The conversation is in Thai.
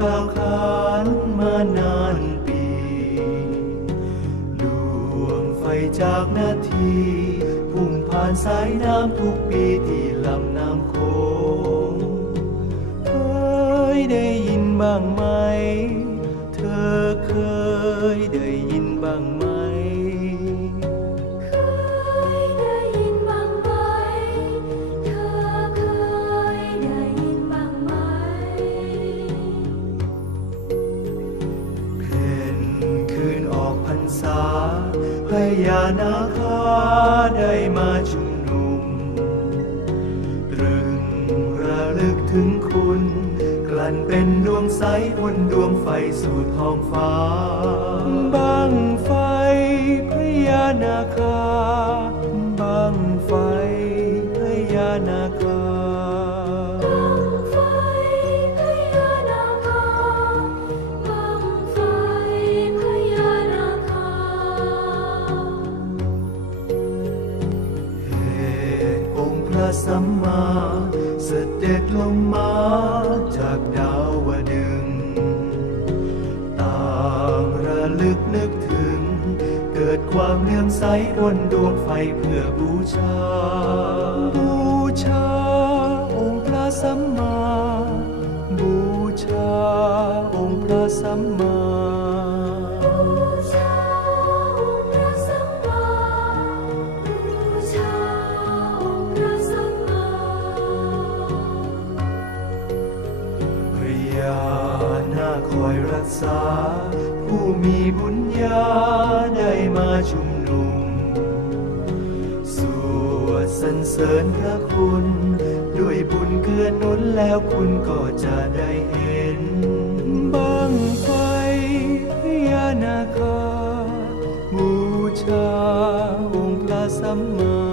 ก้าวขานมานานปีดวงไฟจากนาทีพุ่งผ่านสายน้ำทุกปีที่ลำน้ำโขงเคยได้ยินบ้างไหม เธอเคยได้ยินบ้างไหม พญานาคาได้มาชุมนุม ตรึงระลึกถึงคุณ กลั่นเป็นดวงใสบนดวงไฟสู่ท้องฟ้า บังไฟพญานาคา สัมมาเสด็จลงมาจากดาวดึง ต่างระลึกนึกถึง เกิดความเลื่อมใสบนดวงไฟเพื่อบูชา บูชา องค์พระสัมมา บูชา องค์พระสัมมา คอยรักษา ผู้มีบุญญาได้มาชุมนุม สวดสรรเสริญพระคุณ ด้วยบุญเกื้อนุนแล้วคุณก็จะได้เห็นบังไฟพญานาคาบูชาองค์พระสัมมา